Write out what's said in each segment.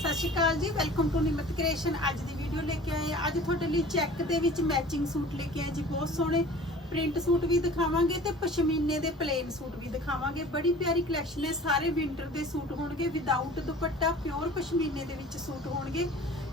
ਸਤਿ ਸ਼੍ਰੀ ਅਕਾਲ ਜੀ welcome to ਨਿਮਤ creation ਅੱਜ ਦੀ ਵੀਡੀਓ ਲੈ ਕੇ ਆਏ ਅੱਜ ਤੁਹਾਡੇ ਲਈ ਚੈੱਕ ਦੇ ਵਿੱਚ ਮੈਚਿੰਗ ਸੂਟ ਲੈ ਕੇ ਆਏ ਜੀ, ਬਹੁਤ ਸੋਹਣੇ। ਪ੍ਰਿੰਟ ਸੂਟ ਵੀ ਦਿਖਾਵਾਂਗੇ ਤੇ ਪਸ਼ਮੀਨੇ ਦੇ ਪਲੇਨ ਸੂਟ ਵੀ ਦਿਖਾਵਾਂਗੇ। ਬੜੀ ਪਿਆਰੀ ਕਲੈਕਸ਼ਨ ਹੈ ਸਾਰੇ ਵਿੰਟਰ ਦੇ ਸੂਟ ਹੋਣਗੇ। ਵਿਦਆਊਟ ਦੁਪੱਟਾ ਪਿਓਰ ਪਸ਼ਮੀਨੇ ਦੇ ਵਿੱਚ ਸੂਟ ਹੋਣਗੇ।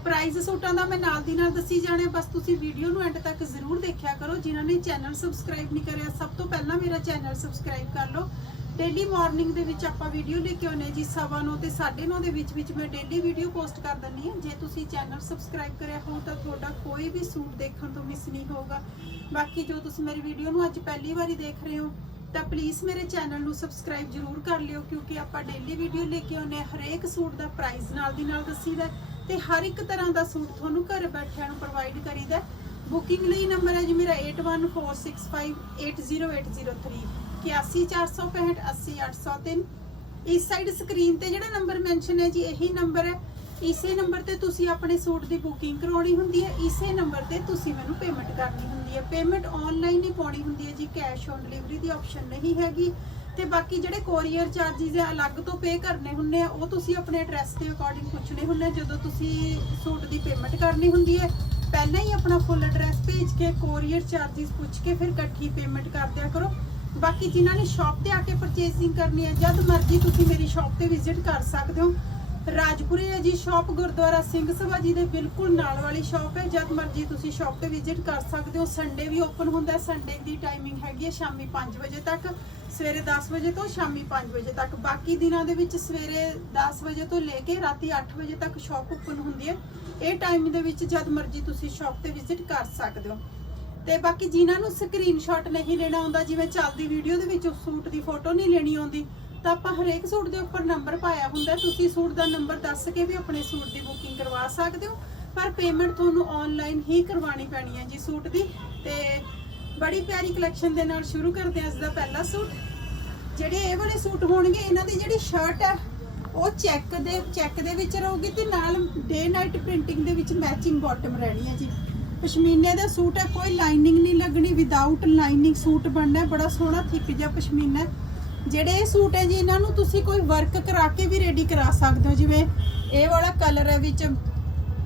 ਪ੍ਰਾਈਸ ਸੂਟਾਂ ਦਾ ਮੈਂ ਨਾਲ ਦੀ ਨਾਲ ਦੱਸੀ ਜਾਣਾ ਬਸ ਤੁਸੀਂ ਵੀਡੀਓ ਨੂੰ ਐਂਡ ਤੱਕ ਜ਼ਰੂਰ ਦੇਖਿਆ ਕਰੋ। ਜਿਨ੍ਹਾਂ ਨੇ ਚੈਨਲ ਸਬਸਕ੍ਰਾਈਬ ਨਹੀਂ ਕਰਿਆ, ਸਭ ਤੋਂ ਪਹਿਲਾਂ ਮੇਰਾ ਚੈਨਲ ਸਬਸਕ੍ਰਾਈਬ ਕਰ ਲਓ। ਡੇਲੀ ਮਾਰਨਿੰਗ ਦੇ ਵਿੱਚ ਆਪਾਂ ਵੀਡੀਓ ਲੈ ਕੇ ਆਉਂਦੇ ਹਾਂ ਜੀ, ਸਵਾ ਨੌ ਤੇ 9:30 ਦੇ ਵਿੱਚ ਵਿੱਚ ਮੈਂ ਡੇਲੀ ਵੀਡੀਓ ਪੋਸਟ ਕਰ ਦਿੰਦੀ ਹਾਂ। ਜੇ ਤੁਸੀਂ ਚੈਨਲ ਸਬਸਕ੍ਰਾਈਬ ਕਰਿਆ ਹੋ ਤਾਂ ਤੁਹਾਡਾ ਕੋਈ ਵੀ ਸੂਟ ਦੇਖਣ ਤੋਂ ਮਿਸ ਨਹੀਂ ਹੋਊਗਾ। ਬਾਕੀ ਜੋ ਤੁਸੀਂ ਮੇਰੀ ਵੀਡੀਓ ਨੂੰ ਅੱਜ ਪਹਿਲੀ ਵਾਰੀ ਦੇਖ ਰਹੇ ਹੋ, ਤਾਂ ਪਲੀਜ਼ ਮੇਰੇ ਚੈਨਲ ਨੂੰ ਸਬਸਕ੍ਰਾਈਬ ਜ਼ਰੂਰ ਕਰ ਲਿਓ, ਕਿਉਂਕਿ ਆਪਾਂ ਡੇਲੀ ਵੀਡੀਓ ਲੈ ਕੇ ਆਉਂਦੇ ਹਾਂ। ਹਰੇਕ ਸੂਟ ਦਾ ਪ੍ਰਾਈਸ ਨਾਲ ਦੀ ਨਾਲ ਦੱਸੀਦਾ ਤੇ ਹਰ ਇੱਕ ਤਰ੍ਹਾਂ ਦਾ ਸੂਟ ਤੁਹਾਨੂੰ ਘਰ ਬੈਠਿਆਂ ਨੂੰ ਪ੍ਰੋਵਾਈਡ ਕਰੀਦਾ ਬੁਕਿੰਗ ਲਈ ਨੰਬਰ ਹੈ ਜੀ ਮੇਰਾ 8146580803 81465 80803 ਇਸ ਸਾਈਡ ਸਕਰੀਨ ਤੇ ਜਿਹੜਾ ਨੰਬਰ ਮੈਂਸ਼ਨ ਹੈ ਜੀ, ਇਹੀ ਨੰਬਰ ਹੈ। ਇਸੇ ਨੰਬਰ ਤੇ ਤੁਸੀਂ ਆਪਣੇ ਸੂਟ ਦੀ ਬੁਕਿੰਗ ਕਰਾਉਣੀ ਹੁੰਦੀ ਹੈ। ਇਸੇ ਨੰਬਰ ਤੇ ਤੁਸੀਂ ਮੈਨੂੰ ਪੇਮੈਂਟ ਕਰਨੀ ਹੁੰਦੀ ਹੈ। ਪੇਮੈਂਟ ਆਨਲਾਈਨ ਹੀ ਪਾਉਣੀ ਹੁੰਦੀ ਹੈ ਜੀ ਕੈਸ਼ ਔਨ ਡਿਲੀਵਰੀ ਦੀ ਆਪਸ਼ਨ ਨਹੀਂ ਹੈਗੀ। ਤੇ ਬਾਕੀ ਜਿਹੜੇ ਕੋਰੀਅਰ ਚਾਰजेस ਹੈ, ਅਲੱਗ ਤੋਂ ਪੇ ਕਰਨੇ ਹੁੰਦੇ ਆ, ਉਹ ਤੁਸੀਂ ਆਪਣੇ ਐਡਰੈਸ ਦੇ ਅਕੋਰਡਿੰਗ ਪੁੱਛਣੇ ਹੁੰਦੇ ਜਦੋਂ ਤੁਸੀਂ ਸੂਟ ਦੀ ਪੇਮੈਂਟ ਕਰਨੀ ਹੁੰਦੀ ਹੈ। ਪਹਿਲਾਂ ਹੀ ਆਪਣਾ ਫੁੱਲ ਐਡਰੈਸ ਭੇਜ ਕੇ ਕੋਰੀਅਰ ਚਾਰजेस ਪੁੱਛ ਕੇ ਫਿਰ ਇਕੱਠੀ ਪੇਮੈਂਟ ਕਰ ਦਿਆ ਕਰੋ। ਬਾਕੀ ਜਿਨ੍ਹਾਂ ਨੇ ਸ਼ਾਪ ਤੇ ਆ ਕੇ ਪਰਚੇਸਿੰਗ ਕਰਨੀ ਹੈ, ਜਦ ਮਰਜ਼ੀ ਤੁਸੀਂ ਮੇਰੀ ਸ਼ਾਪ ਤੇ ਵਿਜ਼ਿਟ ਕਰ ਸਕਦੇ ਹੋ। ਰਾਜਪੁਰੇ ਹੈ ਜੀ ਸ਼ਾਪ ਗੁਰਦੁਆਰਾ ਸਿੰਘ ਸਭਾ ਜੀ ਦੇ ਬਿਲਕੁਲ ਨਾਲ ਵਾਲੀ ਸ਼ਾਪ ਹੈ। ਜਦ ਮਰਜ਼ੀ ਤੁਸੀਂ ਸ਼ਾਪ ਤੇ ਵਿਜ਼ਿਟ ਕਰ ਸਕਦੇ ਹੋ। ਸੰਡੇ ਵੀ ਓਪਨ ਹੁੰਦਾ ਹੈ। ਸੰਡੇ ਦੀ ਟਾਈਮਿੰਗ ਹੈਗੀ ਹੈ ਸ਼ਾਮੀ 5 ਵਜੇ ਤੱਕ, ਸਵੇਰੇ 10 ਵਜੇ ਤੋਂ ਸ਼ਾਮੀ 5 ਵਜੇ ਤੱਕ। ਬਾਕੀ ਦਿਨਾਂ ਦੇ ਵਿੱਚ ਸਵੇਰੇ 10 ਵਜੇ ਤੋਂ ਲੈ ਕੇ ਰਾਤੀ 8 ਵਜੇ ਤੱਕ ਸ਼ਾਪ ਓਪਨ ਹੁੰਦੀ ਹੈ। ਇਹ ਟਾਈਮ ਦੇ ਵਿੱਚ ਜਦ ਮਰਜ਼ੀ ਤੁਸੀਂ ਸ਼ਾਪ ਤੇ ਵਿਜ਼ਿਟ ਕਰ ਸਕਦੇ ਹੋ। ਤੇ ਬਾਕੀ ਜਿਨ੍ਹਾਂ ਨੂੰ ਸਕਰੀਨਸ਼ਾਟ ਨਹੀਂ ਲੈਣਾ ਆਉਂਦਾ, ਜਿਵੇਂ ਚੱਲਦੀ ਵੀਡੀਓ ਦੇ ਵਿੱਚ ਸੂਟ ਦੀ ਫੋਟੋ ਨਹੀਂ ਲੈਣੀ ਆਉਂਦੀ ਤਾਂ ਆਪਾਂ ਹਰੇਕ ਸੂਟ ਦੇ ਉੱਪਰ ਨੰਬਰ ਪਾਇਆ ਹੁੰਦਾ। ਤੁਸੀਂ ਸੂਟ ਦਾ ਨੰਬਰ ਦੱਸ ਕੇ ਵੀ ਆਪਣੇ ਸੂਟ ਦੀ ਬੁਕਿੰਗ ਕਰਵਾ ਸਕਦੇ ਹੋ। ਪਰ ਪੇਮੈਂਟ ਤੁਹਾਨੂੰ ਆਨਲਾਈਨ ਹੀ ਕਰਵਾਉਣੀ ਪੈਣੀ ਹੈ ਜੀ ਸੂਟ ਦੀ। ਤੇ ਬੜੀ ਪਿਆਰੀ ਕਲੈਕਸ਼ਨ ਦੇ ਨਾਲ ਸ਼ੁਰੂ ਕਰਦੇ ਹਾਂ ਅੱਜ ਦਾ ਪਹਿਲਾ ਸੂਟ। ਜਿਹੜੇ ਇਹ ਵਾਲੇ ਸੂਟ ਹੋਣਗੇ, ਇਹਨਾਂ ਦੀ ਜਿਹੜੀ ਸ਼ਰਟ ਹੈ, ਉਹ ਚੈੱਕ ਦੇ ਚੈੱਕ ਦੇ ਵਿੱਚ ਰਹੂਗੀ ਤੇ ਨਾਲ ਡੇ ਨਾਈਟ ਪ੍ਰਿੰਟਿੰਗ ਦੇ ਵਿੱਚ ਮੈਚਿੰਗ ਬਾਟਮ ਰਹਿਣੀ ਹੈ ਜੀ। ਪਸ਼ਮੀਨੇ ਦਾ ਸੂਟ ਹੈ, ਕੋਈ ਲਾਈਨਿੰਗ ਨਹੀਂ ਲੱਗਣੀ ਵਿਦਆਊਟ ਲਾਈਨਿੰਗ ਸੂਟ ਬਣਨਾ ਬੜਾ ਸੋਹਣਾ, ਥਿਕ ਜਿਹਾ ਪਸ਼ਮੀਨਾ ਹੈ। ਜਿਹੜੇ ਇਹ ਸੂਟ ਹੈ ਜੀ, ਇਹਨਾਂ ਨੂੰ ਤੁਸੀਂ ਕੋਈ ਵਰਕ ਕਰਾ ਕੇ ਵੀ ਰੈਡੀ ਕਰਾ ਸਕਦੇ ਹੋ। ਜਿਵੇਂ ਇਹ ਵਾਲਾ ਕਲਰ ਹੈ ਵਿੱਚ,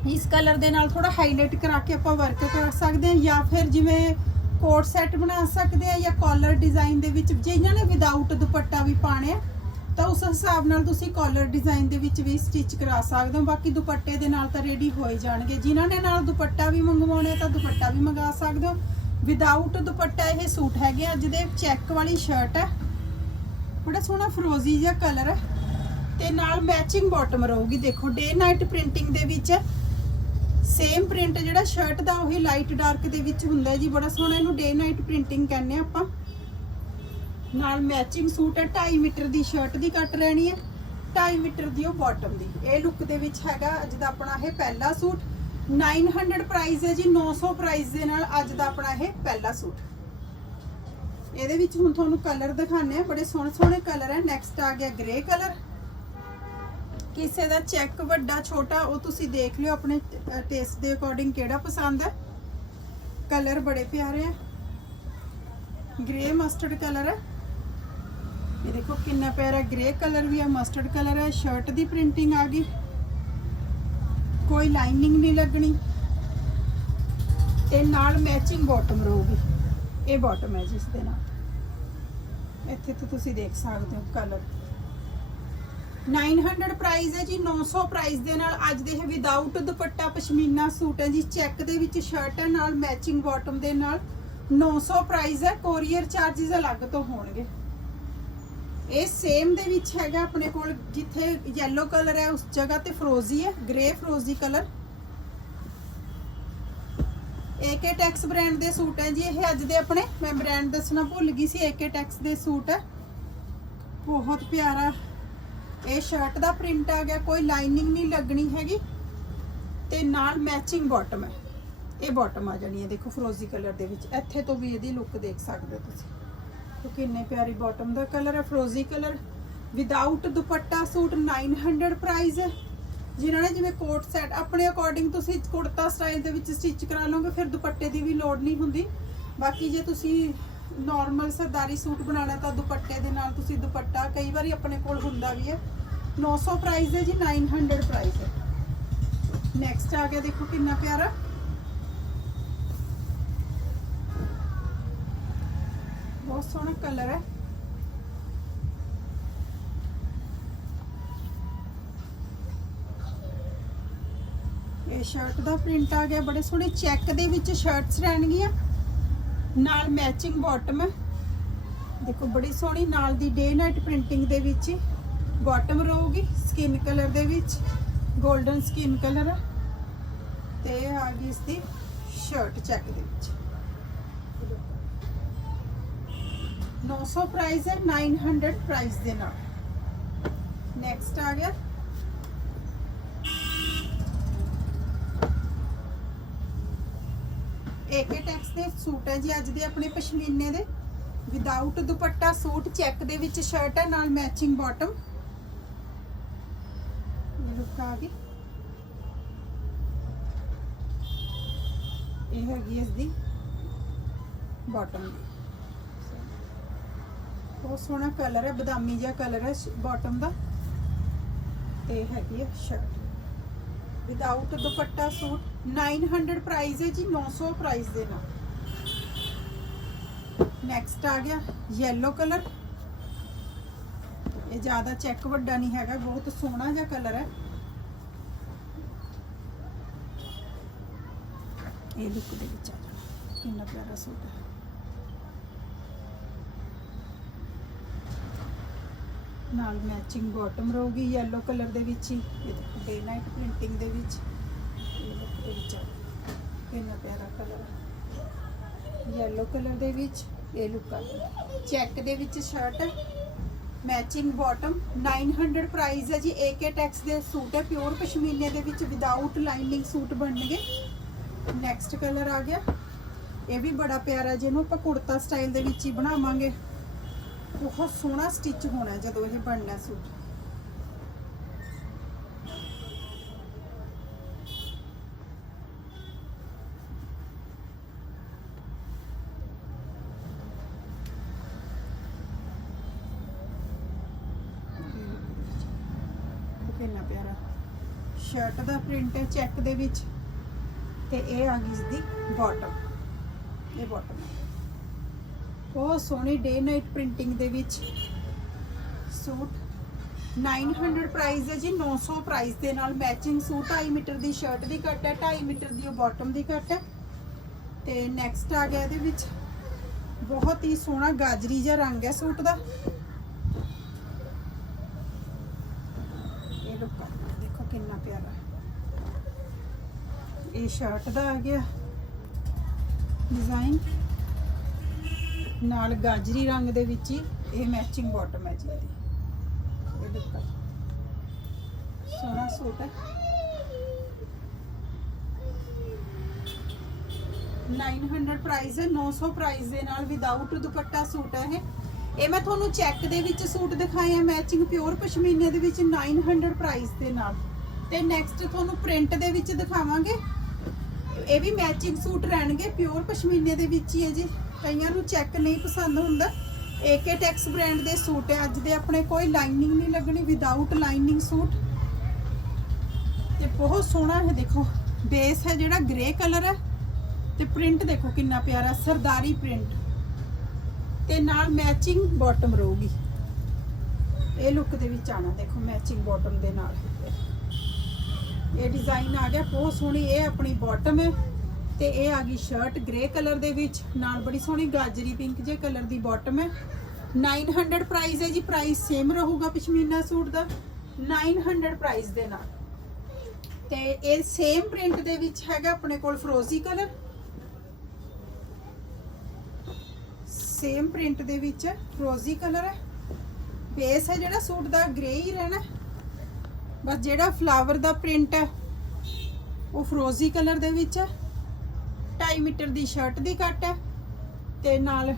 ਇਸ ਕਲਰ ਦੇ ਨਾਲ ਥੋੜਾ ਹਾਈਲਾਈਟ ਕਰਾ ਕੇ ਆਪਾਂ ਵਰਕ ਕਰ ਸਕਦੇ ਹਾਂ, ਜਾਂ ਫਿਰ ਜਿਵੇਂ ਕੋਟ ਸੈੱਟ ਬਣਾ ਸਕਦੇ ਆ ਜਾਂ ਕਾਲਰ ਡਿਜ਼ਾਈਨ ਦੇ ਵਿੱਚ, ਜੇ ਇਹਨਾਂ ਨੇ ਵਿਦਆਊਟ ਦੁਪੱਟਾ ਵੀ ਪਾਣੇ ਆ, ਤਾਂ ਉਸ ਹਿਸਾਬ ਨਾਲ ਤੁਸੀਂ ਕਾਲਰ ਡਿਜ਼ਾਈਨ ਦੇ ਵਿੱਚ ਵੀ ਸਟਿਚ ਕਰਾ ਸਕਦੇ ਹੋ। ਬਾਕੀ ਦੁਪੱਟੇ ਦੇ ਨਾਲ ਤਾਂ ਰੈਡੀ ਹੋ ਹੀ ਜਾਣਗੇ। ਜਿਨ੍ਹਾਂ ਨੇ ਨਾਲ ਦੁਪੱਟਾ ਵੀ ਮੰਗਵਾਉਣਾ ਤਾਂ ਦੁਪੱਟਾ ਵੀ ਮੰਗਾ ਸਕਦੇ ਹੋ। ਵਿਦਆਊਟ ਦੁਪੱਟਾ ਇਹ ਸੂਟ ਹੈਗੇ ਅੱਜ ਦੇ ਚੈੱਕ ਵਾਲੀ ਸ਼ਰਟ ਹੈ। ਬੜਾ ਸੋਹਣਾ ਫਰੋਜ਼ੀ ਜਿਹਾ ਕਲਰ ਹੈ। ਤੇ ਨਾਲ ਮੈਚਿੰਗ ਬਾਟਮ ਰਹੂਗੀ। ਦੇਖੋ ਡੇ ਨਾਈਟ ਪ੍ਰਿੰਟਿੰਗ ਦੇ ਵਿੱਚ ਸੇਮ ਪ੍ਰਿੰਟ ਜਿਹੜਾ ਸ਼ਰਟ ਦਾ, ਉਹੀ ਲਾਈਟ ਡਾਰਕ ਦੇ ਵਿੱਚ ਹੁੰਦਾ ਜੀ। ਬੜਾ ਸੋਹਣਾ ਇਹਨੂੰ ਡੇ ਨਾਈਟ ਪ੍ਰਿੰਟਿੰਗ ਕਹਿੰਦੇ ਆ ਆਪਾਂ। ਨਾਲ ਮੈਚਿੰਗ ਸੂਟ ਹੈ 2.5 ਮੀਟਰ ਦੀ ਸ਼ਰਟ ਦੀ ਕੱਟ ਲੈਣੀ ਹੈ। 2.5 ਮੀਟਰ ਦੀ ਉਹ ਬਾਟਮ ਦੀ। ਇਹ ਲੁੱਕ ਦੇ ਵਿੱਚ ਹੈਗਾ ਅੱਜ ਦਾ ਆਪਣਾ ਇਹ ਪਹਿਲਾ ਸੂਟ। 900 ਪ੍ਰਾਈਸ ਹੈ ਜੀ 900 ਪ੍ਰਾਈਸ ਦੇ ਨਾਲ ਅੱਜ ਦਾ ਆਪਣਾ ਇਹ ਪਹਿਲਾ ਸੂਟ। ਇਹਦੇ ਵਿੱਚ ਹੁਣ ਤੁਹਾਨੂੰ ਕਲਰ ਦਿਖਾਣੇ ਆ ਬੜੇ ਸੋਹਣੇ ਸੋਹਣੇ ਕਲਰ ਹੈ ਨੈਕਸਟ ਆ ਗਿਆ ਗ੍ਰੇ ਕਲਰ ਕਿਸੇ ਦਾ ਚੈੱਕ ਵੱਡਾ, ਛੋਟਾ, ਉਹ ਤੁਸੀਂ ਦੇਖ ਲਿਓ ਆਪਣੇ ਟੇਸਟ ਦੇ ਅਕੋਰਡਿੰਗ ਕਿਹੜਾ ਪਸੰਦ ਹੈ ਕਲਰ ਬੜੇ ਪਿਆਰੇ ਆ। ਗ੍ਰੇ ਮਸਟਰਡ ਕਲਰ ਹੈ ਇਹ ਦੇਖੋ ਕਿੰਨਾ ਪਿਆਰਾ ਗ੍ਰੇ ਕਲਰ ਵੀ ਹੈ ਮਸਟਰਡ ਕਲਰ ਹੈ ਸ਼ਰਟ ਦੀ ਪ੍ਰਿੰਟਿੰਗ ਆ ਗਈ। ਕੋਈ ਲਾਈਨਿੰਗ ਨਹੀਂ ਲੱਗਣੀ। ਤੇ ਨਾਲ ਮੈਚਿੰਗ ਬਾਟਮ ਰਹੂਗੀ। ਇਹ ਬਾਟਮ ਹੈ ਜਿਸ ਦੇ ਨਾਲ। ਇੱਥੇ ਤੋਂ ਤੁਸੀਂ ਦੇਖ ਸਕਦੇ ਹੋ ਕਲਰ 900 ਪ੍ਰਾਈਸ ਹੈ ਜੀ 900 ਪ੍ਰਾਈਸ ਦੇ ਨਾਲ ਅੱਜ ਦੇ ਇਹ ਵਿਦਆਊਟ ਦੁਪੱਟਾ, ਪਸ਼ਮੀਨਾ ਸੂਟ ਹੈ ਜੀ। ਚੈੱਕ ਦੇ ਵਿੱਚ ਸ਼ਰਟ ਹੈ, ਨਾਲ ਮੈਚਿੰਗ ਬਾਟਮ ਦੇ ਨਾਲ। 900 ਪ੍ਰਾਈਸ ਹੈ ਕੋਰੀਅਰ ਚਾਰजेस ਅਲੱਗ ਤੋਂ ਹੋਣਗੇ। ਇਹ ਸੇਮ ਦੇ ਵਿੱਚ ਹੈਗਾ ਆਪਣੇ ਕੋਲ, ਜਿੱਥੇ yellow ਕਲਰ ਹੈ, ਉਸ ਜਗ੍ਹਾ ਤੇ ਫਰੋਜ਼ੀ ਹੈ ਗ੍ਰੇ ਫਰੋਜ਼ੀ ਕਲਰ ਏਕੇ ਟੈਕਸ ਬ੍ਰਾਂਡ ਦੇ ਸੂਟ ਹੈ ਜੀ, ਇਹ ਅੱਜ ਦੇ ਆਪਣੇ, ਮੈਂ ਬ੍ਰਾਂਡ ਦੱਸਣਾ ਭੁੱਲ ਗਈ ਸੀ ਏਕੇ ਟੈਕਸ ਦੇ ਸੂਟ। ਹੈ ਬਹੁਤ ਪਿਆਰਾ, ਇਹ ਸ਼ਰਟ ਦਾ ਪ੍ਰਿੰਟ ਆ ਗਿਆ, ਕੋਈ ਲਾਈਨਿੰਗ ਨਹੀਂ ਲੱਗਣੀ ਹੈਗੀ। ਤੇ ਨਾਲ ਮੈਚਿੰਗ ਬਾਟਮ ਹੈ। ਇਹ ਬਾਟਮ ਆ ਜਾਣੀ ਹੈ, ਦੇਖੋ ਫਰੋਜ਼ੀ ਕਲਰ ਦੇ ਵਿੱਚ। ਇੱਥੇ ਤੋਂ ਵੀ ਇਹਦੀ ਲੁੱਕ ਦੇਖ ਸਕਦੇ ਹੋ ਤੁਸੀਂ। ਤੇ ਕਿੰਨੇ ਪਿਆਰੀ ਬਾਟਮ ਦਾ ਕਲਰ ਹੈ ਫਰੋਜ਼ੀ colour without dupatta suit 900 price ਹੈ। ਜਿਨ੍ਹਾਂ ਨੇ ਜਿਵੇਂ ਕੋਟ ਸੈਟ ਆਪਣੇ ਅਕੋਰਡਿੰਗ ਤੁਸੀਂ ਕੁੜਤਾ ਸਟਾਈਲ ਦੇ ਵਿੱਚ ਸਟਿਚ ਕਰਾ ਲਓਗੇ, ਫਿਰ ਦੁਪੱਟੇ ਦੀ ਵੀ ਲੋੜ ਨਹੀਂ ਹੁੰਦੀ। ਬਾਕੀ ਜੇ ਤੁਸੀਂ ਨਾਰਮਲ ਸਰਦਾਰੀ ਸੂਟ ਬਣਾਉਣਾ ਤਾਂ ਦੁਪੱਟੇ ਦੇ ਨਾਲ ਤੁਸੀਂ ਦੁਪੱਟਾ, ਕਈ ਵਾਰੀ ਆਪਣੇ ਕੋਲ ਹੁੰਦਾ ਵੀ ਹੈ। 900 ਪ੍ਰਾਈਸ ਹੈ ਜੀ 900 ਪ੍ਰਾਈਸ ਹੈ। ਨੈਕਸਟ ਆ ਗਿਆ, ਦੇਖੋ ਕਿੰਨਾ ਪਿਆਰਾ। ਬਹੁਤ ਸੋਹਣਾ ਕਲਰ ਹੈ। ਇਹ ਸ਼ਰਟ ਦਾ ਪ੍ਰਿੰਟ ਆ ਗਿਆ, ਬੜੇ ਸੋਹਣੇ ਚੈੱਕ ਦੇ ਵਿੱਚ ਸ਼ਰਟਸ ਰਹਿਣਗੀਆਂ। ਨਾਲ ਮੈਚਿੰਗ ਬਾਟਮ ਹੈ ਦੇਖੋ, ਬੜੀ ਸੋਹਣੀ ਨਾਲ ਦੀ ਡੇ ਨਾਈਟ ਪ੍ਰਿੰਟਿੰਗ ਦੇ ਵਿੱਚ ਬਾਟਮ ਰਹੂਗੀ ਸਕਿਨ ਕਲਰ ਦੇ ਵਿੱਚ 골ਡਨ ਸਕਿਨ ਕਲਰ ਹੈ ਤੇ ਆ ਗਈ ਇਸ ਦੀ ਸ਼ਰਟ ਚੈੱਕ ਦੇ ਵਿੱਚ। 900 ਪ੍ਰਾਈਸ ਹੈ 900 ਪ੍ਰਾਈਸ ਦੇ ਨਾਲ। ਨੈਕਸਟ ਆ ਗਿਆ। ਏਕੇ ਟੈਕਸ ਦੇ ਸੂਟ ਹੈ ਜੀ, ਅੱਜ ਦੇ ਆਪਣੇ ਪਸ਼ਮੀਨੇ ਦੇ। ਵਿਦਆਊਟ ਦੁਪੱਟਾ ਸੂਟ, ਚੈੱਕ ਦੇ ਵਿੱਚ ਸ਼ਰਟ ਹੈ, ਨਾਲ ਮੈਚਿੰਗ ਬਾਟਮ ਇਹ ਲੁੱਕ ਗਈ। ਇਹ ਹੈਗੀ ਇਸ ਦੀ ਬਾਟਮ ਦੀ। ਬਹੁਤ ਸੋਹਣਾ ਕਲਰ ਹੈ, ਬਦਾਮੀ ਜਿਹਾ ਕਲਰ ਹੈ ਬਾਟਮ ਦਾ। ਤੇ ਇਹ ਹੈਗੀ ਹੈ shirt without dupatta suit 900 price ਹੈ ਜੀ 900 ਪ੍ਰਾਈਸ ਦੇ ਨਾਲ। ਨੈਕਸਟ ਆ ਗਿਆ yellow ਕਲਰ ਇਹ ਜ਼ਿਆਦਾ ਚੈੱਕ ਵੱਡਾ ਨਹੀਂ ਹੈਗਾ, ਬਹੁਤ ਸੋਹਣਾ ਜਿਹਾ ਕਲਰ ਹੈ। ਇਹ ਲੁੱਕ ਦੇ ਵਿੱਚ ਆ ਜਾਣਾ ਕਿੰਨਾ ਪਿਆਰਾ ਸੂਟ ਹੈ। ਨਾਲ ਮੈਚਿੰਗ ਬਾਟਮ ਰਹੂਗੀ yellow ਕਲਰ ਦੇ ਵਿੱਚ ਹੀ, ਇਹ ਦੇਖੋ ਡੇ ਨਾਈਟ ਪ੍ਰਿੰਟਿੰਗ ਦੇ ਵਿੱਚ। ਦੇ ਵਿੱਚ ਆ ਪਿਆਰਾ ਕਲਰ yellow ਕਲਰ ਦੇ ਵਿੱਚ ਇਹ ਲੁੱਕ ਆ। ਚੈੱਕ ਦੇ ਵਿੱਚ ਸ਼ਰਟ ਮੈਚਿੰਗ ਬਾਟਮ 900 ਪ੍ਰਾਈਸ ਹੈ ਜੀ। ਏਕੇ ਟੈਕਸ ਦੇ ਸੂਟ ਹੈ ਪਿਓਰ ਪਸ਼ਮੀਨੇ ਦੇ ਵਿੱਚ ਵਿਦਆਊਟ ਲਾਈਨਿੰਗ ਸੂਟ ਬਣਨਗੇ। ਨੈਕਸਟ ਕਲਰ ਆ ਗਿਆ। ਇਹ ਵੀ ਬੜਾ ਪਿਆਰਾ ਜਿਹਨੂੰ ਆਪਾਂ ਕੁੜਤਾ ਸਟਾਈਲ ਦੇ ਵਿੱਚ ਹੀ ਬਣਾਵਾਂਗੇ। ਬਹੁਤ ਸੋਹਣਾ ਸਟਿਚ ਹੋਣਾ ਜਦੋਂ ਇਹ ਬਣਨਾ ਸੂਟ ਇਹ ਕਿੰਨਾ ਪਿਆਰਾ ਸ਼ਰਟ ਦਾ ਪ੍ਰਿੰਟ ਹੈ ਚੈੱਕ ਦੇ ਵਿੱਚ ਤੇ ਇਹ ਆ ਗਈ ਇਸ ਦੀ ਬਾਟਮ ਇਹ ਬਾਟਮ ਬਹੁਤ ਸੋਹਣੀ ਡੇ ਨਾਈਟ ਪ੍ਰਿੰਟਿੰਗ ਦੇ ਵਿੱਚ ਸੂਟ। 900 ਪ੍ਰਾਈਸ ਹੈ ਜੀ 900 ਪ੍ਰਾਈਸ ਦੇ ਨਾਲ ਮੈਚਿੰਗ ਸੂਟ 2.5 ਮੀਟਰ ਦੀ ਸ਼ਰਟ ਦੀ ਕੱਟ ਹੈ 2.5 ਮੀਟਰ ਦੀ ਉਹ ਬਾਟਮ ਦੀ ਕੱਟ ਹੈ। ਤੇ ਨੈਕਸਟ ਆ ਗਿਆ ਇਹਦੇ ਵਿੱਚ। ਬਹੁਤ ਹੀ ਸੋਹਣਾ ਗਾਜਰੀ ਜਿਹਾ ਰੰਗ ਹੈ ਸੂਟ ਦਾ ਇਹ ਲੁੱਕ ਦੇਖੋ ਕਿੰਨਾ ਪਿਆਰਾ ਇਹ ਸ਼ਰਟ ਦਾ ਆ ਗਿਆ। ਡਿਜ਼ਾਈਨ ਨਾਲ ਗਾਜਰੀ ਰੰਗ ਦੇ ਵਿੱਚ ਹੀ ਇਹ ਮੈਚਿੰਗ ਬਾਟਮ ਹੈ ਜੀ ਇਹਦੀ। ਇਹ ਦੇਖੋ। ਸੋਹਣਾ ਸੂਟ ਹੈ। ਪ੍ਰਾਈਸ ਹੈ 900 ਪ੍ਰਾਈਸ ਦੇ ਨਾਲ ਵਿਦਆਊਟ ਦੁਪੱਟਾ ਸੂਟ ਹੈ ਇਹ। ਇਹ ਮੈਂ ਤੁਹਾਨੂੰ ਚੈੱਕ ਦੇ ਵਿੱਚ ਸੂਟ ਦਿਖਾਏ ਆ ਮੈਚਿੰਗ ਪਿਓਰ ਪਸ਼ਮੀਨੇ ਦੇ ਵਿੱਚ 900 ਪ੍ਰਾਈਸ ਦੇ ਨਾਲ। ਤੇ ਨੈਕਸਟ ਤੁਹਾਨੂੰ ਪ੍ਰਿੰਟ ਦੇ ਵਿੱਚ ਦਿਖਾਵਾਂਗੇ। ਇਹ ਵੀ ਮੈਚਿੰਗ ਸੂਟ ਰਹਿਣਗੇ ਪਿਓਰ ਪਸ਼ਮੀਨੇ ਦੇ ਵਿੱਚ ਹੀ ਹੈ ਜੀ। ਕਈਆਂ ਨੂੰ ਚੈੱਕ ਨਹੀਂ ਪਸੰਦ ਹੁੰਦਾ। ਏਕੇ ਟੈਕਸ ਬ੍ਰਾਂਡ ਦੇ ਸੂਟ ਹੈ। ਅੱਜ ਦੇ ਆਪਣੇ ਕੋਈ ਲਾਈਨਿੰਗ ਨਹੀਂ ਲੱਗਣੀ ਵਿਦਆਊਟ ਲਾਈਨਿੰਗ ਸੂਟ ਤੇ ਬਹੁਤ ਸੋਹਣਾ ਹੈ ਦੇਖੋ। ਬੇਸ ਹੈ ਜਿਹੜਾ ਗ੍ਰੇ ਕਲਰ ਹੈ। ਤੇ ਪ੍ਰਿੰਟ ਦੇਖੋ ਕਿੰਨਾ ਪਿਆਰਾ, ਸਰਦਾਰੀ ਪ੍ਰਿੰਟ ਤੇ ਨਾਲ ਮੈਚਿੰਗ ਬਾਟਮ ਰਹੂਗੀ। ਇਹ ਲੁੱਕ ਦੇ ਵਿੱਚ ਆਣਾ ਦੇਖੋ ਮੈਚਿੰਗ ਬਾਟਮ ਦੇ ਨਾਲ। ਇਹ ਡਿਜ਼ਾਈਨ ਆ ਗਿਆ, ਬਹੁਤ ਸੋਹਣੀ, ਇਹ ਆਪਣੀ ਬਾਟਮ ਹੈ ਤੇ ਇਹ ਆ ਗਈ ਸ਼ਰਟ ਗ੍ਰੇ ਕਲਰ ਦੇ ਵਿੱਚ, ਨਾਲ ਬੜੀ ਸੋਹਣੀ ਗਾਜਰੀ ਪਿੰਕ ਜੇ ਕਲਰ ਦੀ ਬਾਟਮ ਹੈ। 900 ਪ੍ਰਾਈਸ ਹੈ ਜੀ ਪ੍ਰਾਈਸ ਸੇਮ ਰਹੂਗਾ ਪਸ਼ਮੀਨਾ ਸੂਟ ਦਾ 900 ਪ੍ਰਾਈਸ ਦੇ ਨਾਲ। ਤੇ ਇਹ ਸੇਮ ਪ੍ਰਿੰਟ ਦੇ ਵਿੱਚ ਹੈਗਾ ਆਪਣੇ ਕੋਲ ਫਰੋਜ਼ੀ ਕਲਰ ਸੇਮ ਪ੍ਰਿੰਟ ਦੇ ਵਿੱਚ ਫਰੋਜ਼ੀ ਕਲਰ ਹੈ। ਬੇਸ ਹੈ ਜਿਹੜਾ ਸੂਟ ਦਾ ਗ੍ਰੇ ਹੀ ਰਹਿਣਾ। ਬਸ ਜਿਹੜਾ ਫਲਾਵਰ ਦਾ ਪ੍ਰਿੰਟ ਹੈ, ਉਹ ਫਰੋਜ਼ੀ ਕਲਰ ਦੇ ਵਿੱਚ ਹੈ। 2.5 ਮੀਟਰ ਦੀ ਸ਼ਰਟ ਦੀ ਕੱਟ ਹੈ ਤੇ ਨਾਲ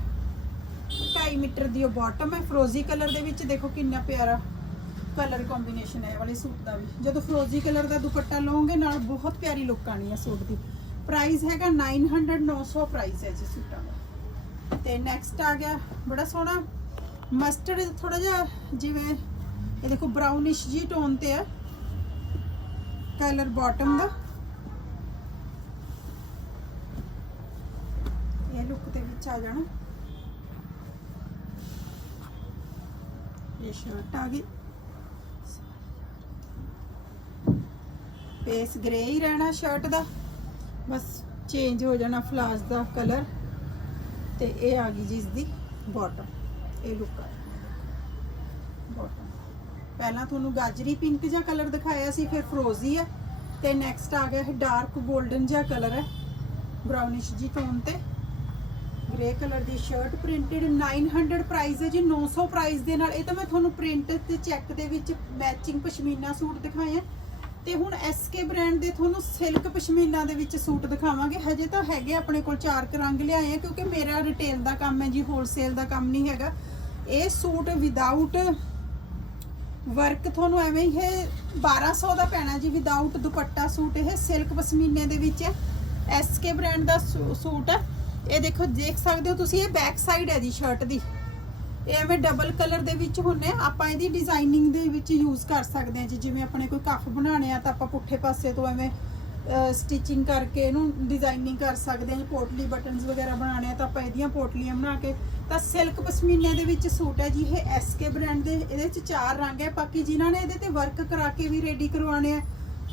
2.5 ਮੀਟਰ ਦੀ ਉਹ ਬਾਟਮ ਹੈ ਫਰੋਜ਼ੀ ਕਲਰ ਦੇ ਵਿੱਚ। ਦੇਖੋ ਕਿੰਨਾ ਪਿਆਰਾ ਕਲਰ ਕੰਬੀਨੇਸ਼ਨ ਹੈ ਵਾਲੇ ਸੂਟ ਦਾ ਵੀ। ਜਦੋਂ ਫਰੋਜ਼ੀ ਕਲਰ ਦਾ ਦੁਪੱਟਾ ਲਓਗੇ, ਨਾਲ ਬਹੁਤ ਪਿਆਰੀ ਲੁੱਕ ਆਣੀ ਹੈ ਸੂਟ ਦੀ। ਪ੍ਰਾਈਸ ਹੈਗਾ 900 900 ਪ੍ਰਾਈਸ ਹੈ ਜੀ ਸੂਟਾਂ ਦਾ। ਤੇ ਨੈਕਸਟ ਆ ਗਿਆ, ਬੜਾ ਸੋਹਣਾ ਮਸਟਰਡ ਥੋੜਾ ਜਿਹਾ ਜਿਵੇਂ ਇਹ ਦੇਖੋ ਬਰਾਊਨਿਸ਼ ਜੀ ਟੋਨ ਤੇ ਆ ਕਲਰ ਬਾਟਮ ਦਾ। ਇਹ ਲੁੱਕ ਦੇ ਵਿੱਚ ਆ ਜਾਣਾ। ਇਹ ਸ਼ਰਟ ਆ ਗਈ। ਬੇਸ ਗ੍ਰੇ ਹੀ ਰਹਿਣਾ ਸ਼ਰਟ ਦਾ। ਬਸ ਚੇਂਜ ਹੋ ਜਾਣਾ ਫਲਾਸ ਦਾ ਕਲਰ ਤੇ ਇਹ ਆ ਗਈ ਜੀ ਇਸ ਦੀ ਬਾਟਮ ਇਹ ਲੁੱਕ ਆ। ਬਾਟਮ ਪਹਿਲਾਂ ਤੁਹਾਨੂੰ ਗਾਜਰੀ ਪਿੰਕ ਜਿਹਾ ਕਲਰ ਦਿਖਾਇਆ ਸੀ, ਫਿਰ ਫਰੋਜ਼ੀ ਹੈ ਤੇ ਨੈਕਸਟ ਆ ਗਿਆ ਇਹ ਡਾਰਕ 골ਡਨ ਜਿਹਾ ਕਲਰ ਹੈ ਬ੍ਰਾਊਨਿਸ਼ ਜੀ ਟੋਨ ਤੇ। ਗ੍ਰੇ ਕਲਰ ਦੀ ਸ਼ਰਟ ਪ੍ਰਿੰਟਡ 900 ਪ੍ਰਾਈਸ ਹੈ ਜੀ 900 ਪ੍ਰਾਈਸ ਦੇ ਨਾਲ। ਇਹ ਤਾਂ ਮੈਂ ਤੁਹਾਨੂੰ ਪ੍ਰਿੰਟ ਤੇ ਚੈੱਕ ਦੇ ਵਿੱਚ ਮੈਚਿੰਗ ਪਸ਼ਮੀਨਾ ਸੂਟ ਦਿਖਾਇਆ ਆ। ਤੇ ਹੁਣ ਐਸਕੇ ਬ੍ਰਾਂਡ ਦੇ ਤੁਹਾਨੂੰ ਸਿਲਕ ਪਸ਼ਮੀਨਾ ਦੇ ਵਿੱਚ ਸੂਟ ਦਿਖਾਵਾਂਗੇ। ਹਜੇ ਤਾਂ ਹੈਗੇ ਆਪਣੇ ਕੋਲ ਚਾਰ ਕੁ ਰੰਗ ਲਿਆਏ ਆ, ਕਿਉਂਕਿ ਮੇਰਾ ਰਿਟੇਲ ਦਾ ਕੰਮ ਹੈ ਜੀ ਹੋਲਸੇਲ ਦਾ ਕੰਮ ਨਹੀਂ ਹੈਗਾ। ਇਹ ਸੂਟ ਵਿਦਆਊਟ ਵਰਕ ਤੁਹਾਨੂੰ ਐਵੇਂ ਹੀ ਇਹ 1200 ਦਾ ਪੈਣਾ ਜੀ ਵਿਦਆਊਟ ਦੁਪੱਟਾ ਸੂਟ, ਇਹ ਸਿਲਕ ਪਸ਼ਮੀਨੇ ਦੇ ਵਿੱਚ ਹੈ। ਐਸਕੇ ਬ੍ਰਾਂਡ ਦਾ ਸੂ- ਸੂਟ ਹੈ। ਇਹ ਦੇਖੋ, ਦੇਖ ਸਕਦੇ ਹੋ ਤੁਸੀਂ, ਇਹ ਬੈਕ ਸਾਈਡ ਹੈ ਜੀ ਸ਼ਰਟ ਦੀ। ਇਹ ਐਵੇਂ ਡਬਲ ਕਲਰ ਦੇ ਵਿੱਚ ਹੁੰਨੇ ਆ। ਆਪਾਂ ਇਹਦੀ ਡਿਜ਼ਾਈਨਿੰਗ ਦੇ ਵਿੱਚ ਯੂਜ਼ ਕਰ ਸਕਦੇ ਹਾਂ ਜੀ। ਜਿਵੇਂ ਆਪਣੇ ਕੋਈ ਕਫ ਬਣਾਉਣੇ ਆ ਤਾਂ ਆਪਾਂ ਪੁੱਠੇ ਪਾਸੇ ਤੋਂ ਐਵੇਂ ਸਟਿਚਿੰਗ ਕਰਕੇ ਇਹਨੂੰ ਡਿਜ਼ਾਈਨਿੰਗ ਕਰ ਸਕਦੇ ਹਾਂ ਜੀ, ਪੋਟਲੀ ਬਟਨਸ ਵਗੈਰਾ ਬਣਾਉਣੇ ਆ ਤਾਂ ਆਪਾਂ ਇਹਦੀਆਂ ਪੋਟਲੀਆਂ ਬਣਾ ਕੇ, ਤਾਂ ਸਿਲਕ ਪਸ਼ਮੀਨੇ ਦੇ ਵਿੱਚ ਸੂਟ ਹੈ ਜੀ, ਇਹ ਐਸਕੇ ਬ੍ਰਾਂਡ ਦੇ, ਇਹਦੇ ਵਿੱਚ ਚਾਰ ਰੰਗ ਹੈ। ਬਾਕੀ ਜਿਨ੍ਹਾਂ ਨੇ ਇਹਦੇ ਤੇ ਵਰਕ ਕਰਾ ਕੇ ਵੀ ਰੈਡੀ ਕਰਵਾਉਣੇ ਆ,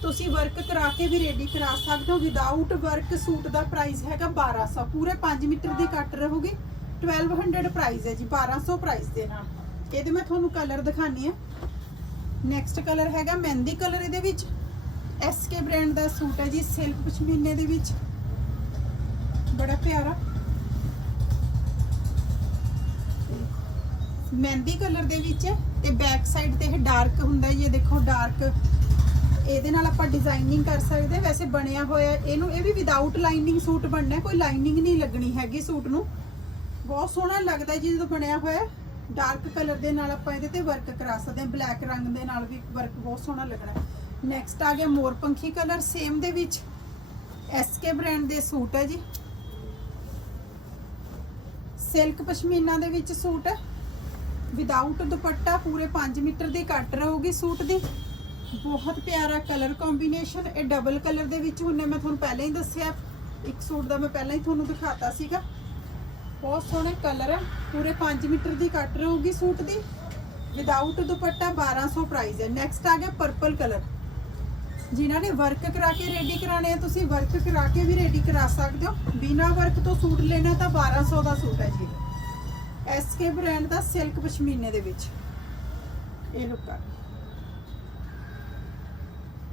ਤੁਸੀਂ ਵਰਕ ਕਰਾ ਕੇ ਵੀ ਰੈਡੀ ਕਰਾ ਸਕਦੇ ਹੋ। ਵਿਦਆਊਟ ਵਰਕ ਸੂਟ ਦਾ ਪ੍ਰਾਈਸ ਹੈਗਾ 1200 ਪੂਰੇ 5 ਮੀਟਰ ਦੀ ਕੱਟ ਰਹੂਗੀ। 1200 ਪ੍ਰਾਈਸ ਹੈ ਜੀ 1200 ਪ੍ਰਾਈਸ ਦੇ ਨਾਲ। ਇਹਦੇ ਮੈਂ ਤੁਹਾਨੂੰ ਕਲਰ ਦਿਖਾਣੀ ਆ ਨੈਕਸਟ ਕਲਰ ਹੈਗਾ ਮਹਿੰਦੀ ਕਲਰ ਇਹਦੇ ਵਿੱਚ। ਐਸਕੇ ਬ੍ਰਾਂਡ ਦਾ ਸੂਟ ਹੈ ਜੀ ਸਿਲਕ ਪਸ਼ਮੀਨੇ ਦੇ ਵਿੱਚ। ਬੜਾ ਪਿਆਰਾ। ਮਹਿੰਦੀ ਕਲਰ ਦੇ ਵਿੱਚ ਹੈ ਤੇ ਬੈਕ ਸਾਈਡ ਤੇ ਇਹ ਡਾਰਕ ਹੁੰਦਾ ਜੀ, ਇਹ ਦੇਖੋ ਡਾਰਕ ਇਹਦੇ ਨਾਲ ਆਪਾਂ ਡਿਜ਼ਾਈਨਿੰਗ ਕਰ ਸਕਦੇ ਵੈਸੇ ਬਣਿਆ ਹੋਇਆ, ਇਹਨੂੰ ਇਹ ਵੀ ਵਿਦਆਊਟ ਲਾਈਨਿੰਗ ਸੂਟ ਬਣਨਾ ਕੋਈ ਲਾਈਨਿੰਗ ਨਹੀਂ ਲੱਗਣੀ ਹੈਗੀ ਸੂਟ ਨੂੰ। ਬਹੁਤ ਸੋਹਣਾ ਲੱਗਦਾ ਜੀ, ਜਦੋਂ ਬਣਿਆ ਹੋਇਆ। ਡਾਰਕ ਕਲਰ ਦੇ ਨਾਲ ਆਪਾਂ ਇਹਦੇ ਤੇ ਵਰਕ ਕਰਾ ਸਕਦੇ ਹਾਂ। ਬਲੈਕ ਰੰਗ ਦੇ ਨਾਲ ਵੀ ਵਰਕ ਬਹੁਤ ਸੋਹਣਾ ਲੱਗਣਾ ਨੈਕਸਟ ਆ ਗਿਆ ਮੋਰਪੰਖੀ ਕਲਰ ਸੇਮ ਦੇ ਵਿੱਚ ਐਸਕੇ ਬ੍ਰਾਂਡ ਦੇ ਸੂਟ ਹੈ ਜੀ। ਸਿਲਕ ਪਸ਼ਮੀਨਾ ਦੇ ਵਿੱਚ ਸੂਟ ਹੈ। ਵਿਦਆਊਟ ਦੁਪੱਟਾ ਪੂਰੇ 5 ਮੀਟਰ ਦੀ ਕੱਟ ਰਹੂਗੀ ਸੂਟ ਦੀ। ਬਹੁਤ ਪਿਆਰਾ ਕਲਰ ਕੰਬੀਨੇਸ਼ਨ ਇਹ ਡਬਲ ਕਲਰ ਦੇ ਵਿੱਚ ਹੁੰਨੇ ਮੈਂ ਤੁਹਾਨੂੰ ਪਹਿਲਾਂ ਹੀ ਦੱਸਿਆ। ਇੱਕ ਸੂਟ ਦਾ ਮੈਂ ਪਹਿਲਾਂ ਹੀ ਤੁਹਾਨੂੰ ਦਿਖਾਤਾ ਸੀਗਾ। ਬਹੁਤ ਸੋਹਣੇ ਕਲਰ ਹੈ। ਪੂਰੇ 5 ਮੀਟਰ ਦੀ ਕੱਟ ਰਹੂਗੀ ਸੂਟ ਦੀ। ਵਿਦਆਊਟ ਦੁਪੱਟਾ 1200 ਪ੍ਰਾਈਸ ਹੈ। ਨੈਕਸਟ ਆ ਗਿਆ ਪਰਪਲ ਕਲਰ ਜਿਨ੍ਹਾਂ ਨੇ ਵਰਕ ਕਰਾ ਕੇ ਰੈਡੀ ਕਰਾਣੇ ਆ, ਤੁਸੀਂ ਵਰਕ ਕਰਾ ਕੇ ਵੀ ਰੈਡੀ ਕਰਾ ਸਕਦੇ ਹੋ। ਬਿਨਾ ਵਰਕ ਤੋਂ ਸੂਟ ਲੈਣਾ ਤਾਂ 1200 ਦਾ ਸੂਟ ਹੈ ਜੀ। ਐਸਕੇ ਬ੍ਰਾਂਡ ਦਾ ਸਿਲਕ ਪਸ਼ਮੀਨੇ ਦੇ ਵਿੱਚ। ਇਹ ਲੁੱਕ ਆ।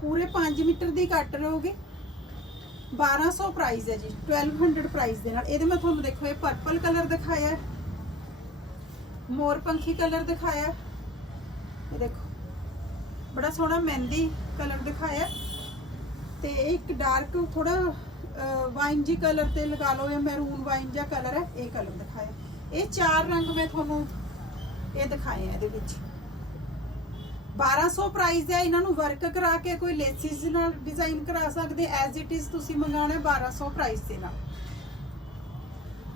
ਪੂਰੇ 5 ਮੀਟਰ ਦੀ ਕੱਟ ਰਹੋਗੇ 1200 ਪ੍ਰਾਈਸ ਹੈ ਜੀ 1200 ਪ੍ਰਾਈਸ ਦੇ ਨਾਲ। ਇਹਦੇ ਮੈਂ ਤੁਹਾਨੂੰ ਦੇਖੋ, ਇਹ ਪਰਪਲ ਕਲਰ ਦਿਖਾਇਆ ਹੈ। ਮੋਰ ਪੰਖੀ ਕਲਰ ਦਿਖਾਇਆ ਇਹ ਦੇਖੋ। ਬੜਾ ਸੋਹਣਾ ਮਹਿੰਦੀ ਕਲਰ ਦਿਖਾਇਆ ਤੇ ਇਹ ਇੱਕ ਡਾਰਕ ਥੋੜਾ ਵਾਈਨ ਜੀ ਕਲਰ ਤੇ ਲਗਾ ਲਓ ਜਾਂ ਮੈਰੂਨ ਵਾਈਨ ਜਿਹਾ ਕਲਰ ਹੈ, ਇਹ ਕਲਰ ਦਿਖਾਇਆ ਇਹ ਚਾਰ ਰੰਗ ਮੈਂ ਤੁਹਾਨੂੰ ਇਹ ਦਿਖਾਏ ਆ ਇਹਦੇ ਵਿੱਚ। 1200 ਪ੍ਰਾਈਸ ਹੈ, ਇਹਨਾਂ ਨੂੰ ਵਰਕ ਕਰਾ ਕੇ ਕੋਈ ਲੇਸਿਸ ਨਾਲ ਡਿਜ਼ਾਈਨ ਕਰਾ ਸਕਦੇ ਐਜ਼ ਇਟ ਇਜ਼ ਤੁਸੀਂ ਮੰਗਾਉਣਾ ਹੈ 1200 ਪ੍ਰਾਈਸ ਦੇ ਨਾਲ।